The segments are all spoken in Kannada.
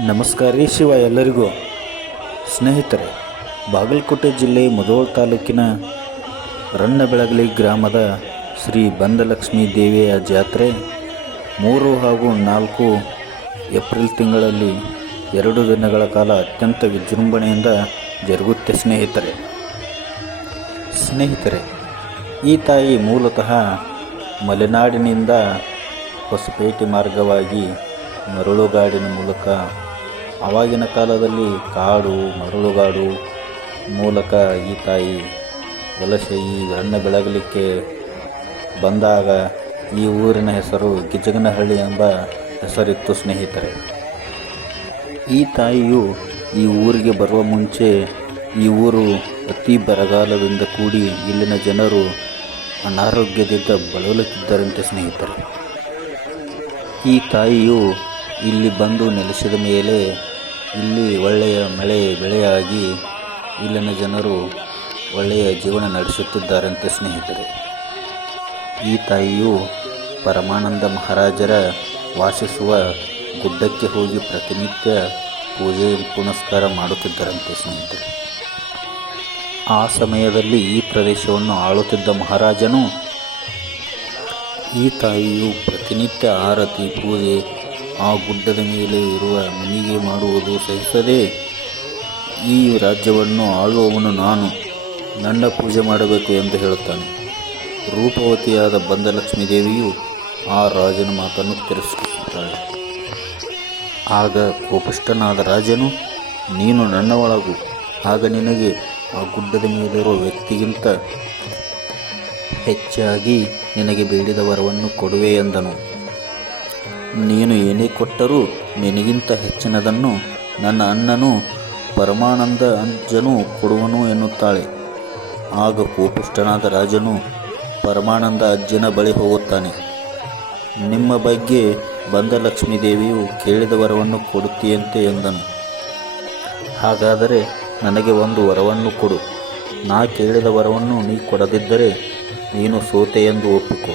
ನಮಸ್ಕಾರ ರೀ ಶಿವ ಎಲ್ಲರಿಗೂ. ಸ್ನೇಹಿತರೆ, ಬಾಗಲಕೋಟೆ ಜಿಲ್ಲೆ ಮುಧೋಳ ತಾಲೂಕಿನ ರನ್ನಬೆಳಗಲಿ ಗ್ರಾಮದ ಶ್ರೀ ಬಂದಲಕ್ಷ್ಮೀ ದೇವಿಯ ಜಾತ್ರೆ 3 ಹಾಗೂ 4 ಏಪ್ರಿಲ್ ತಿಂಗಳಲ್ಲಿ 2 ದಿನಗಳ ಕಾಲ ಅತ್ಯಂತ ವಿಜೃಂಭಣೆಯಿಂದ ಜರುಗುತ್ತೆ. ಸ್ನೇಹಿತರೆ, ಈ ತಾಯಿ ಮೂಲತಃ ಮಲೆನಾಡಿನಿಂದ ಹೊಸಪೇಟೆ ಮಾರ್ಗವಾಗಿ ಮರಳುಗಾಡಿನ ಮೂಲಕ, ಆವಾಗಿನ ಕಾಲದಲ್ಲಿ ಕಾಡು ಮರಳುಗಾಡು ಮೂಲಕ ಈ ತಾಯಿ ವಲಸೆ ಈ ರನ್ನಬೆಳಗಲಿಕ್ಕೆ ಬಂದಾಗ ಈ ಊರಿನ ಹೆಸರು ಗಿಜಗನಹಳ್ಳಿ ಎಂಬ ಹೆಸರಿತ್ತು. ಸ್ನೇಹಿತರೆ, ಈ ತಾಯಿಯು ಈ ಊರಿಗೆ ಬರುವ ಮುಂಚೆ ಈ ಊರು ಅತಿ ಬರಗಾಲದಿಂದ ಕೂಡಿ ಇಲ್ಲಿನ ಜನರು ಅನಾರೋಗ್ಯದಿಂದ ಬಳಲುತ್ತಿದ್ದರಂತೆ. ಸ್ನೇಹಿತರೆ, ಈ ತಾಯಿಯು ಇಲ್ಲಿ ಬಂದು ನೆಲೆಸಿದ ಮೇಲೆ ಇಲ್ಲಿ ಒಳ್ಳೆಯ ಮಳೆ ಬೆಳೆಯಾಗಿ ಇಲ್ಲಿನ ಜನರು ಒಳ್ಳೆಯ ಜೀವನ ನಡೆಸುತ್ತಿದ್ದಾರಂತೆ. ಸ್ನೇಹಿತರೆ, ಈ ತಾಯಿಯು ಪರಮಾನಂದ ಮಹಾರಾಜರ ವಾಸಿಸುವ ಗುಡ್ಡಕ್ಕೆ ಹೋಗಿ ಪ್ರತಿನಿತ್ಯ ಪೂಜೆ ಪುನಸ್ಕಾರ ಮಾಡುತ್ತಿದ್ದರಂತೆ. ಸ್ನೇಹಿತರೆ, ಆ ಸಮಯದಲ್ಲಿ ಈ ಪ್ರದೇಶವನ್ನು ಆಳುತ್ತಿದ್ದ ಮಹಾರಾಜನು ಈ ತಾಯಿಯು ಪ್ರತಿನಿತ್ಯ ಆರತಿ ಪೂಜೆ ಆ ಗುಡ್ಡದ ಮೇಲೆ ಇರುವ ಮನೆಗೆ ಮಾಡುವುದು ಸಹಿಸದೆ, ಈ ರಾಜ್ಯವನ್ನು ಆಳುವವನು ನಾನು, ನನ್ನ ಪೂಜೆ ಮಾಡಬೇಕು ಎಂದು ಹೇಳುತ್ತಾನೆ. ರೂಪವತಿಯಾದ ಬಂದಲಕ್ಷ್ಮೀ ದೇವಿಯು ಆ ರಾಜನ ಮಾತನ್ನು ತಿರಸ್ಕರಿಸುತ್ತಾಳೆ. ಆಗ ಕೋಪಿಷ್ಠನಾದ ರಾಜನು, ನೀನು ನನ್ನ ಒಳಗು, ಆಗ ನಿನಗೆ ಆ ಗುಡ್ಡದ ಮೇಲಿರುವ ವ್ಯಕ್ತಿಗಿಂತ ಹೆಚ್ಚಾಗಿ ನಿನಗೆ ಬೇಡಿದ ವರವನ್ನು ಕೊಡುವೆ ಎಂದನು. ನೀನು ಏನೇ ಕೊಟ್ಟರೂ ನಿನಗಿಂತ ಹೆಚ್ಚಿನದನ್ನು ನನ್ನ ಅಣ್ಣನು ಪರಮಾನಂದ ಅಜ್ಜನು ಕೊಡುವನು ಎನ್ನುತ್ತಾಳೆ. ಆಗ ಕೋಪಿಷ್ಠನಾದ ರಾಜನು ಪರಮಾನಂದ ಅಜ್ಜನ ಬಳಿ ಹೋಗುತ್ತಾನೆ. ನಿಮ್ಮ ಬಗ್ಗೆ ಬಂದಲಕ್ಷ್ಮೀ ದೇವಿಯು ಕೇಳಿದ ವರವನ್ನು ಕೊಡುತ್ತೀಯಂತೆ ಎಂದನು. ಹಾಗಾದರೆ ನನಗೆ ಒಂದು ವರವನ್ನು ಕೊಡು. ನಾ ಕೇಳಿದ ವರವನ್ನು ನೀ ಕೊಡದಿದ್ದರೆ ನೀನು ಸೋತೆ ಎಂದು ಒಪ್ಪಿಕೊ.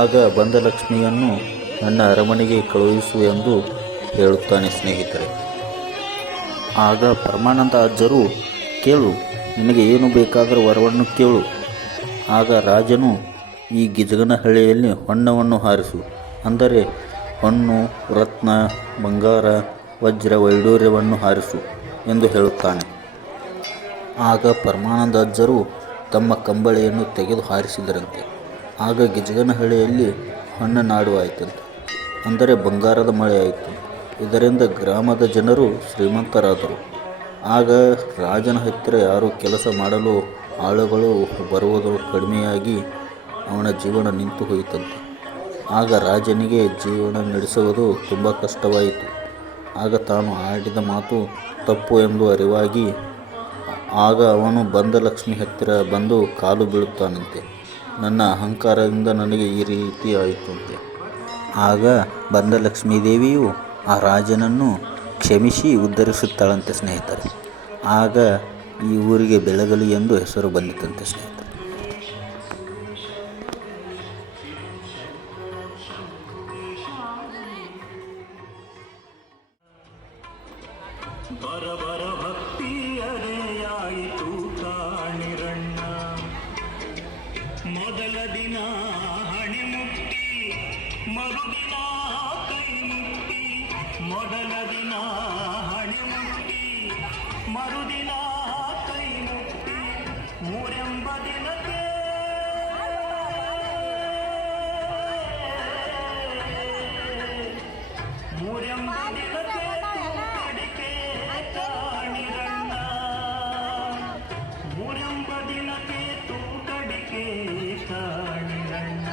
ಆಗ ಬಂದಲಕ್ಷ್ಮಿಯನ್ನು ನನ್ನ ಅರಮನೆಗೆ ಕಳುಹಿಸು ಎಂದು ಹೇಳುತ್ತಾನೆ. ಸ್ನೇಹಿತರೆ, ಆಗ ಪರಮಾನಂದ ಅಜ್ಜರು, ಕೇಳು, ನಿನಗೆ ಏನು ಬೇಕಾದರೂ ವರವನ್ನು ಕೇಳು. ಆಗ ರಾಜನು, ಈ ಗಿಜಗನಹಳ್ಳಿಯಲ್ಲಿ ಹೊನ್ನವನ್ನು ಹಾರಿಸು, ಅಂದರೆ ಹೊನ್ನು ರತ್ನ ಬಂಗಾರ ವಜ್ರ ವೈಡೂರ್ಯವನ್ನು ಹಾರಿಸು ಎಂದು ಹೇಳುತ್ತಾನೆ. ಆಗ ಪರಮಾನಂದ ಅಜ್ಜರು ತಮ್ಮ ಕಂಬಳಿಯನ್ನು ತೆಗೆದು ಹಾರಿಸಿದರಂತೆ. ಆಗ ಗಿಜಗನಹಳ್ಳಿಯಲ್ಲಿ ಹೊನ್ನ ನಾಡು ಆಯಿತಂತೆ, ಅಂದರೆ ಬಂಗಾರದ ಮಳೆ ಆಯಿತು. ಇದರಿಂದ ಗ್ರಾಮದ ಜನರು ಶ್ರೀಮಂತರಾದರು. ಆಗ ರಾಜನ ಹತ್ತಿರ ಯಾರೂ ಕೆಲಸ ಮಾಡಲು ಆಳುಗಳು ಬರುವುದು ಕಡಿಮೆಯಾಗಿ ಅವನ ಜೀವನ ನಿಂತು ಹೋಯಿತಂತೆ. ಆಗ ರಾಜನಿಗೆ ಜೀವನ ನಡೆಸುವುದು ತುಂಬ ಕಷ್ಟವಾಯಿತು. ಆಗ ತಾನು ಆಡಿದ ಮಾತು ತಪ್ಪು ಎಂದು ಅರಿವಾಗಿ ಆಗ ಅವನು ಬಂದಲಕ್ಷ್ಮಿ ಹತ್ತಿರ ಬಂದು ಕಾಲು ಬೀಳುತ್ತಾನಂತೆ. ನನ್ನ ಅಹಂಕಾರದಿಂದ ನನಗೆ ಈ ರೀತಿ ಆಯಿತಂತೆ. ಆಗ ಬಂದಲಕ್ಷ್ಮೀ ದೇವಿಯು ಆ ರಾಜನನ್ನು ಕ್ಷಮಿಸಿ ಉದ್ಧರಿಸುತ್ತಾಳಂತೆ. ಸ್ನೇಹಿತರೆ, ಆಗ ಈ ಊರಿಗೆ ಬೆಳಗಲಿ ಎಂದು ಹೆಸರು ಬಂದಿತಂತೆ. ಸ್ನೇಹಿತರೆ, ಮೊದಲ ದಿನ ಹಣೆ ಮುಟ್ಟಿ ಮರುದಿನ ಕೈ ಮುಟ್ಟಿ, ಮೊದಲ ದಿನ ಹಣೆ ಮುಟ್ಟಿ ಮರುದಿನ ಕೈ ಮುಟ್ಟಿ, ಮೂರೆಂಬ ದಿನಕ್ಕೆ ಮೂರೆಂಬ ದಿನಕ್ಕೆ ತೂಕಡಿಕೆ ಕಾಣಿರಣ್ಣ, ಮೂರೆಂಬ ದಿನಕ್ಕೆ ತೂಕಡಿಕೆ ಕಾಣಿರಣ್ಣ,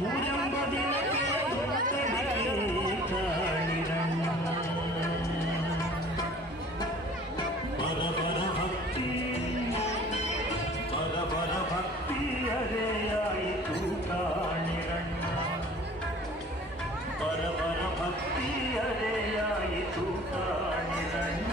ಮೂರೆಂಬ ದಿನಕ್ಕೆ ತೂಕಡಿಕೆ ಕಾಣಿರಣ್ಣ. ಪರಬರ ಭಕ್ತಿ ಪರಬರ ಭಕ್ತಿ ಅರೆಯಾಯಿತು ಕಾಣಿರಣ್ಣ, ಪರಬರ ಭಕ್ತಿ ಅರೆಯಾಯಿತು ಕಾಣಿರಣ್ಣ.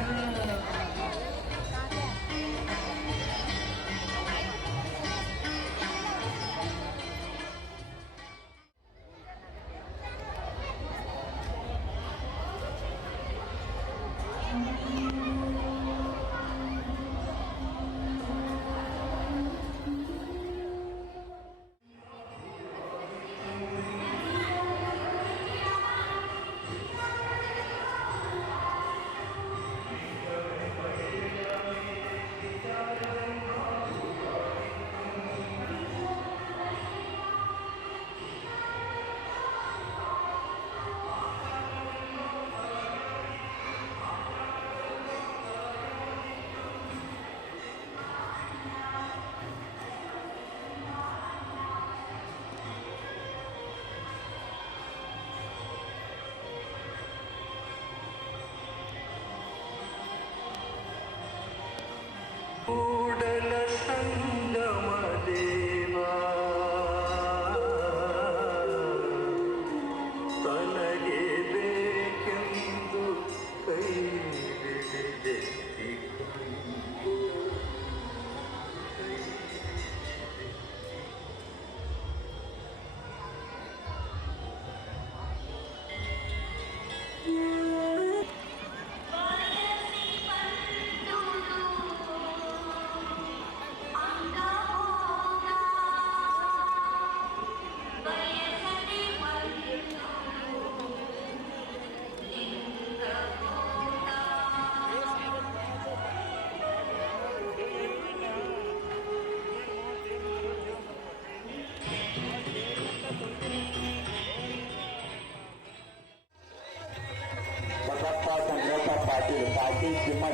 ಪಾಟೀಲ್ ತಿಮ್ಮಳ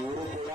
ಇವರು ಕೂಡ